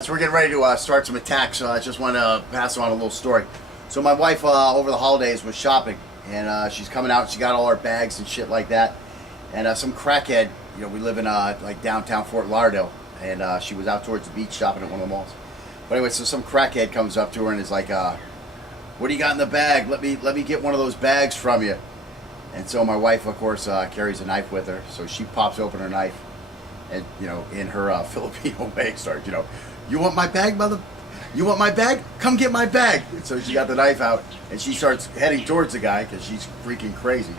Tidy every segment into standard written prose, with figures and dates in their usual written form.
So we're getting ready to start some attacks. I just want to pass on a little story. So my wife over the holidays was shopping, and she's coming out. She got all our bags and shit like that. And some crackhead, you know, we live in like downtown Fort Lauderdale, and she was out towards the beach shopping at one of the malls. But anyway, so some crackhead comes up to her and is like, "What do you got in the bag? Let me get one of those bags from you." And so my wife, of course, carries a knife with her. So she pops open her knife, and you know, in her Filipino way, starts, you know, "You want my bag, mother? You want my bag? Come get my bag." And so she got the knife out, and she starts heading towards the guy because she's freaking crazy.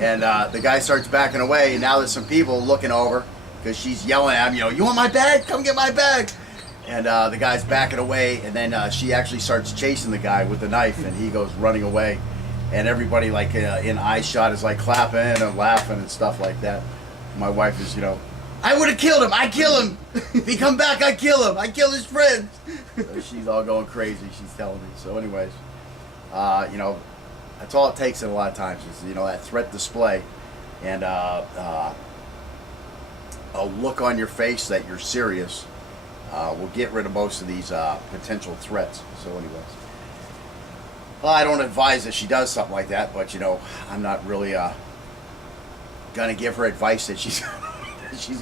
And the guy starts backing away, and now there's some people looking over because she's yelling at him, you know, "You want my bag? Come get my bag." And the guy's backing away, and then she actually starts chasing the guy with the knife, and he goes running away. And everybody, like in eye shot, is like clapping and laughing and stuff like that. My wife is, you know, "I would have killed him. I kill him. If he come back, I kill him. I kill his friends." So she's all going crazy. She's telling me. So, anyways, you know, that's all it takes. A lot of times is, you know, that threat display and a look on your face that you're serious will get rid of most of these potential threats. So, anyways, I don't advise that she does something like that, but you know, I'm not really gonna give her advice that she's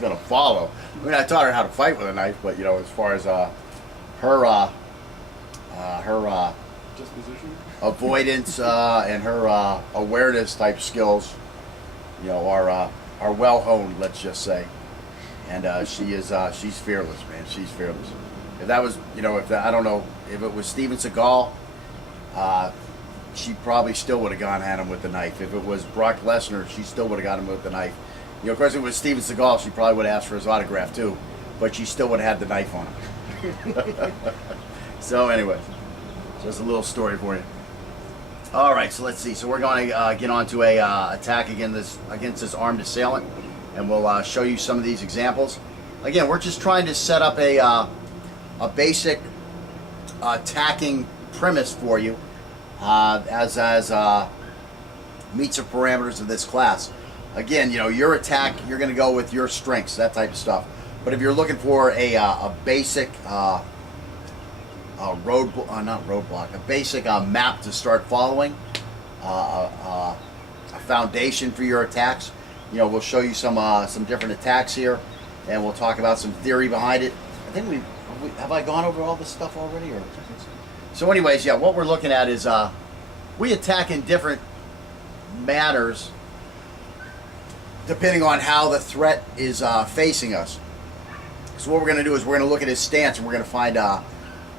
gonna follow. I mean, I taught her how to fight with a knife, but you know, as far as her disposition, avoidance and her awareness type skills, you know, are well honed, let's just say. And she's fearless, man. She's fearless. If that was, you know, I don't know if it was Steven Seagal, she probably still would have gone at him with the knife. If it was Brock Lesnar, she still would have got him with the knife. You know, of course, if it was Steven Seagal, she probably would have asked for his autograph too, but she still would have had the knife on him. So, anyway, just a little story for you. All right, so let's see. So we're going to get on to a attack against this armed assailant, and we'll show you some of these examples. Again, we're just trying to set up a basic attacking premise for you, as meets the parameters of this class. Again, you know, your attack, you're going to go with your strengths, that type of stuff. But if you're looking for a basic a basic map to start following, a foundation for your attacks, you know, we'll show you some different attacks here, and we'll talk about some theory behind it. I think have I gone over all this stuff already, or? So, anyways, yeah, what we're looking at is we attack in different manners depending on how the threat is facing us. So what we're going to do is we're going to look at his stance, and we're going to find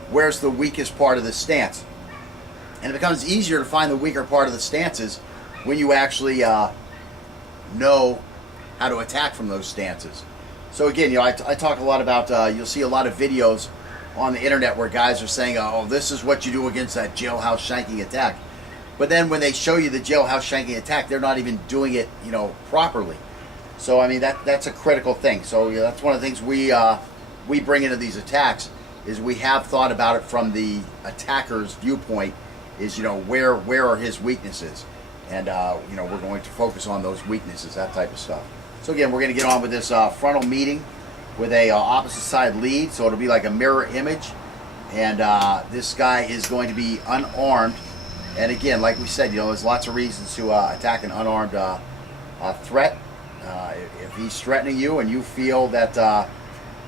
where's the weakest part of the stance. And it becomes easier to find the weaker part of the stances when you actually know how to attack from those stances. So again, you know, I talk a lot about, you'll see a lot of videos on the internet where guys are saying, "Oh, this is what you do against that jailhouse shanking attack." But then when they show you the jailhouse shanking attack, they're not even doing it, you know, properly. So I mean, that's a critical thing. So yeah, that's one of the things we bring into these attacks, is we have thought about it from the attacker's viewpoint. Is, you know, where are his weaknesses, and you know, we're going to focus on those weaknesses, that type of stuff. So again, we're going to get on with this frontal meeting with a opposite side lead, so it'll be like a mirror image, and this guy is going to be unarmed. And again, like we said, you know, there's lots of reasons to attack an unarmed threat. If he's threatening you and you feel that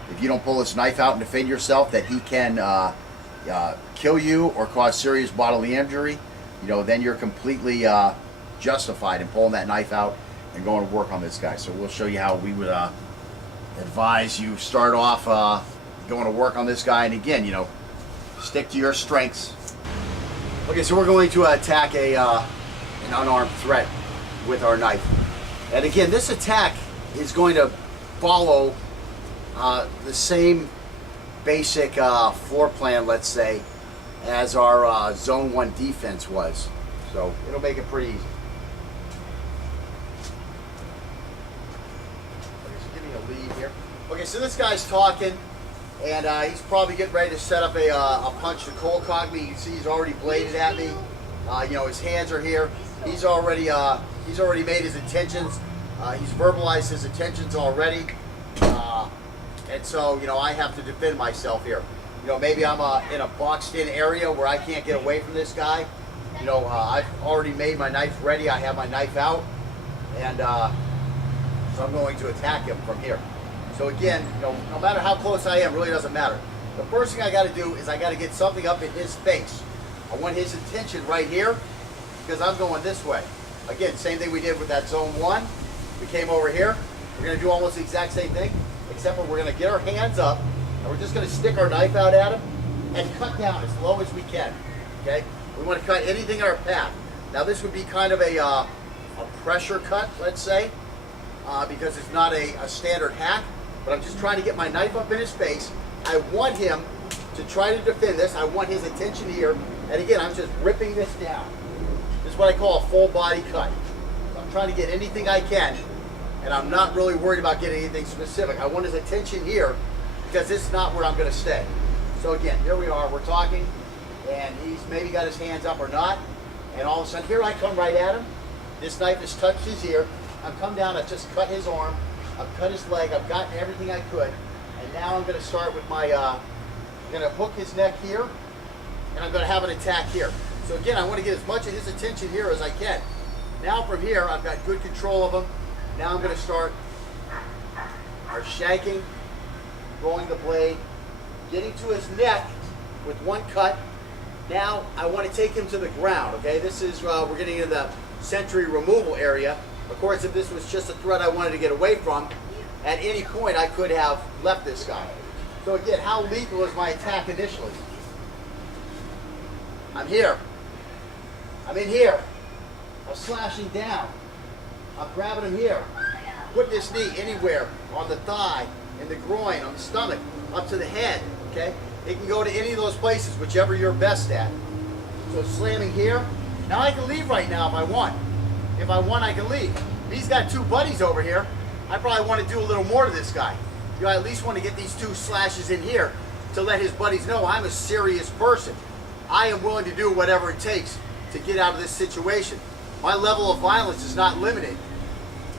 if you don't pull this knife out and defend yourself, that he can kill you or cause serious bodily injury, you know, then you're completely justified in pulling that knife out and going to work on this guy. So we'll show you how we would advise you start off going to work on this guy. And again, you know, stick to your strengths. Okay, so we're going to attack an unarmed threat with our knife. And again, this attack is going to follow the same basic floor plan, let's say, as our Zone 1 defense was. So it'll make it pretty easy. Okay, so give me a lead here. Okay, so this guy's talking, and he's probably getting ready to set up a punch to cold cock me. You can see he's already bladed at me. You know, his hands are here. He's already made his intentions. He's verbalized his intentions already. And so, you know, I have to defend myself here. You know, maybe I'm in a boxed-in area where I can't get away from this guy. You know, I've already made my knife ready. I have my knife out, and so I'm going to attack him from here. So again, you know, no matter how close I am, really doesn't matter. The first thing I got to do is I got to get something up in his face. I want his attention right here because I'm going this way. Again, same thing we did with that zone 1. We came over here. We're going to do almost the exact same thing, except for we're going to get our hands up, and we're just going to stick our knife out at him and cut down as low as we can. Okay? We want to cut anything in our path. Now this would be kind of a pressure cut, let's say, because it's not a standard hack, but I'm just trying to get my knife up in his face. I want him to try to defend this. I want his attention here. And again, I'm just ripping this down. This is what I call a full body cut. So I'm trying to get anything I can, and I'm not really worried about getting anything specific. I want his attention here because this is not where I'm going to stay. So again, here we are. We're talking, and he's maybe got his hands up or not. And all of a sudden, here I come right at him. This knife has touched his ear. I've come down. I've just cut his arm. I've cut his leg. I've gotten everything I could. And now I'm going to start with my, I'm going to hook his neck here, and I'm going to have an attack here. So again, I want to get as much of his attention here as I can. Now from here, I've got good control of him. Now I'm going to start shanking, rolling the blade, getting to his neck with one cut. Now I want to take him to the ground, okay? This is, we're getting into the sensory removal area. Of course, if this was just a threat I wanted to get away from, at any point I could have left this guy. So again, how lethal is my attack initially? I'm here. I'm in here. I'm slashing down. I'm grabbing him here. Put this knee anywhere, on the thigh, in the groin, on the stomach, up to the head, okay? It can go to any of those places, whichever you're best at. So slamming here. Now I can leave right now if I want. If I want, I can leave. He's got two buddies over here. I probably want to do a little more to this guy. You know, I at least want to get these two slashes in here to let his buddies know I'm a serious person. I am willing to do whatever it takes to get out of this situation. My level of violence is not limited.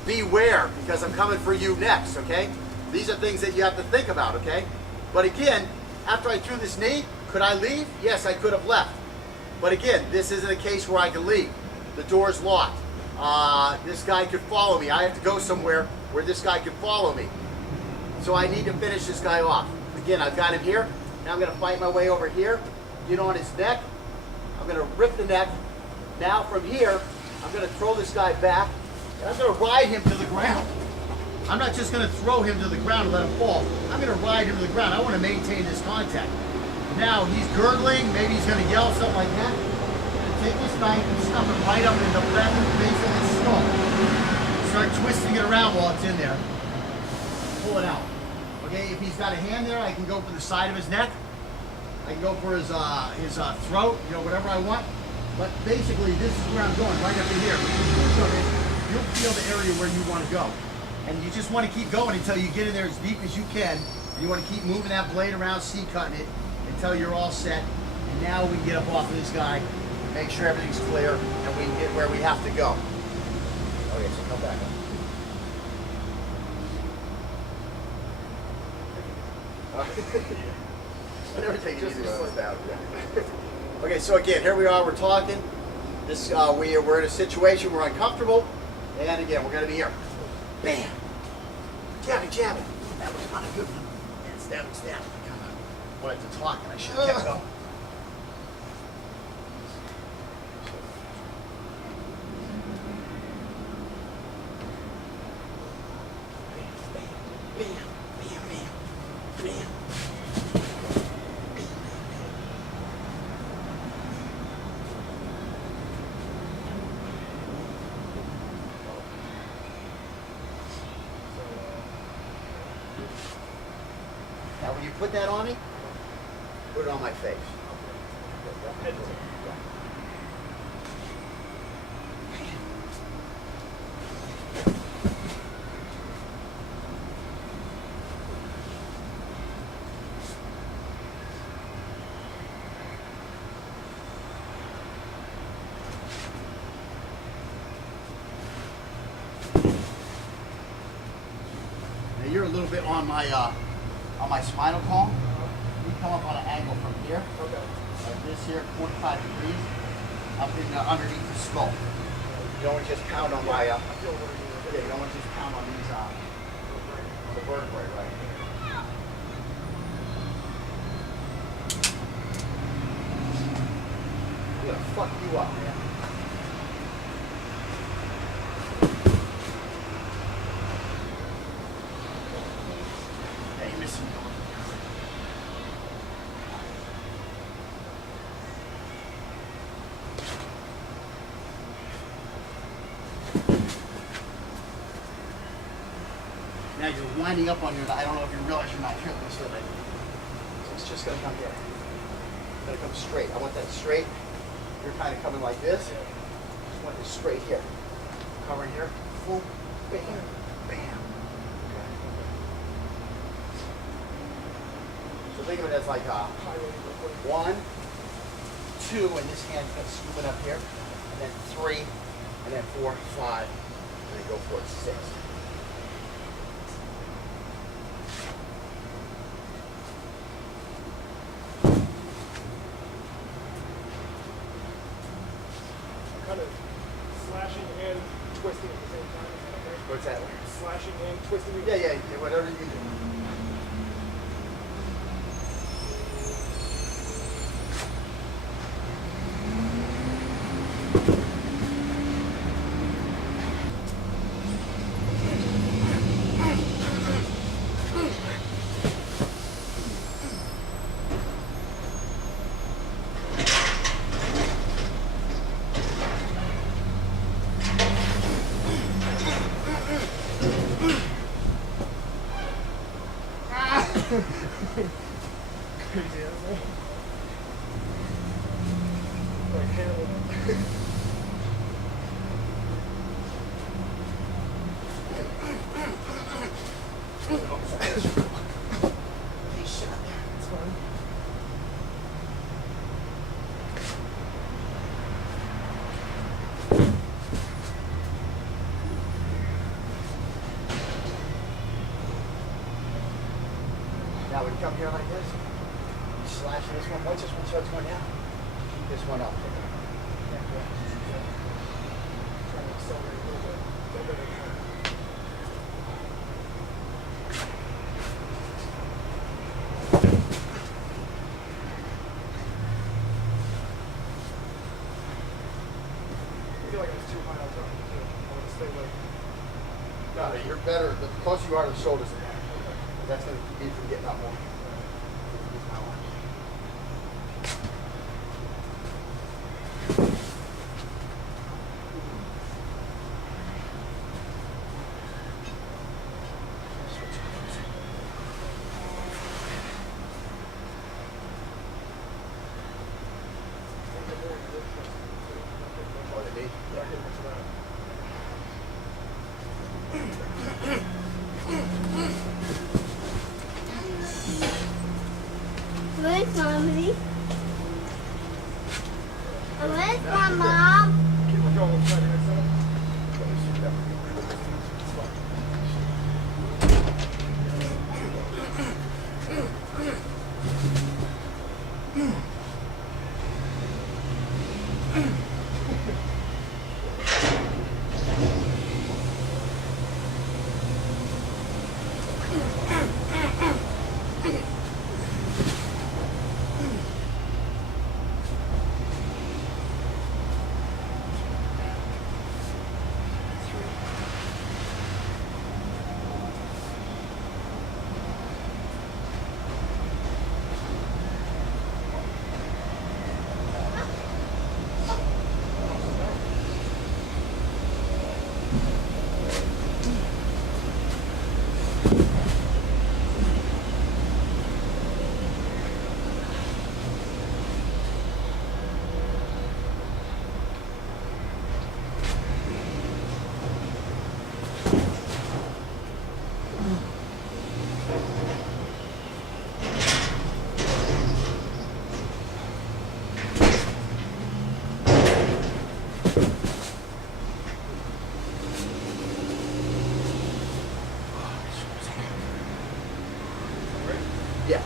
Beware, because I'm coming for you next, okay? These are things that you have to think about, okay? But again, after I threw this knee, could I leave? Yes, I could have left. But again, this isn't a case where I can leave. The door's locked. This guy could follow me. I have to go somewhere where this guy could follow me. So I need to finish this guy off. Again, I've got him here. Now I'm going to fight my way over here, get on his neck. I'm going to rip the neck. Now from here, I'm going to throw this guy back, and I'm going to ride him to the ground. I'm not just going to throw him to the ground and let him fall. I'm going to ride him to the ground. I want to maintain this contact. Now he's gurgling. Maybe he's going to yell, something like that. I'm going to take this knife and stuff it right up in the base of his skull. Start twisting it around while it's in there. Pull it out. Okay, if he's got a hand there, I can go for the side of his neck. I can go for his throat, you know, whatever I want. But basically, this is where I'm going, right up in here. You'll feel the area where you want to go. And you just want to keep going until you get in there as deep as you can. And you want to keep moving that blade around, C-cutting it, until you're all set. And now we can get up off of this guy, make sure everything's clear, and we can get where we have to go. Okay, so come back up. I never take it easy slow down. Okay, so again, here we are. We're talking. This we're in a situation. We're uncomfortable, and again, we're going to be here. Bam, jabbing, jabbing. That was not a good one. And stabbing, stabbing. I kind of wanted to talk, and I should have kept going. Now when you put that on me, put it on my face. Now you're a little bit on my spinal column. You come up on an angle. here, 45 degrees, up in underneath the skull. You don't want to just pound on my, you don't want to just pound on these, the vertebrae, right? I'm gonna fuck you up, man. Hey, you're missing me. Now you're winding up on your, I don't know if you realize you're not here. Let me see it. So it's just gonna come here. It's gonna come straight. I want that straight. You're kind of coming like this. Just want this straight here. Covering here. Boom. Bam. Bam. Okay. So think of it as like 1, 2, and this hand's gonna scoop it up here. And then 3, and then 4, 5, and then go for it 6. Kind of slashing and twisting at the same time. What's that? Slashing and twisting. Yeah, whatever you do. Crazy asshole. Like Hannibal. It's fine. Now when you come here like this, you slash this one. Once this one starts going down, keep this one up. Trying to accelerate a little bit. I feel like I was too high on top. I want to stay like. No, you're better. The closer you are to the shoulders, the better. That's going to keep you from getting up more. Where's Mommy? Where's my mom? Keep going with your side. Yeah,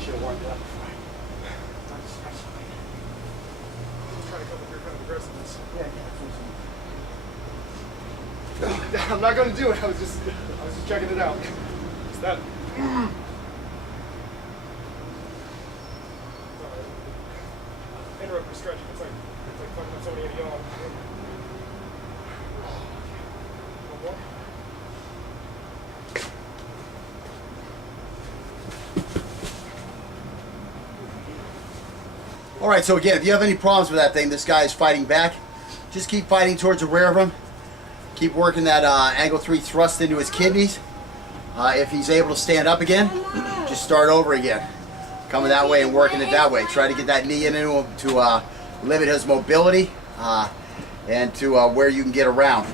should have warmed it up before. aggressiveness. Yeah, I'm not gonna do it. I was just checking it out. Is that? Interrupt for stretching. It's like fucking with somebody in a yawn. One more. All right, so again, if you have any problems with that thing, this guy is fighting back. Just keep fighting towards the rear of him. Keep working that angle 3 thrust into his kidneys. If he's able to stand up again, just start over again. Coming that way and working it that way. Try to get that knee into him to limit his mobility and to where you can get around.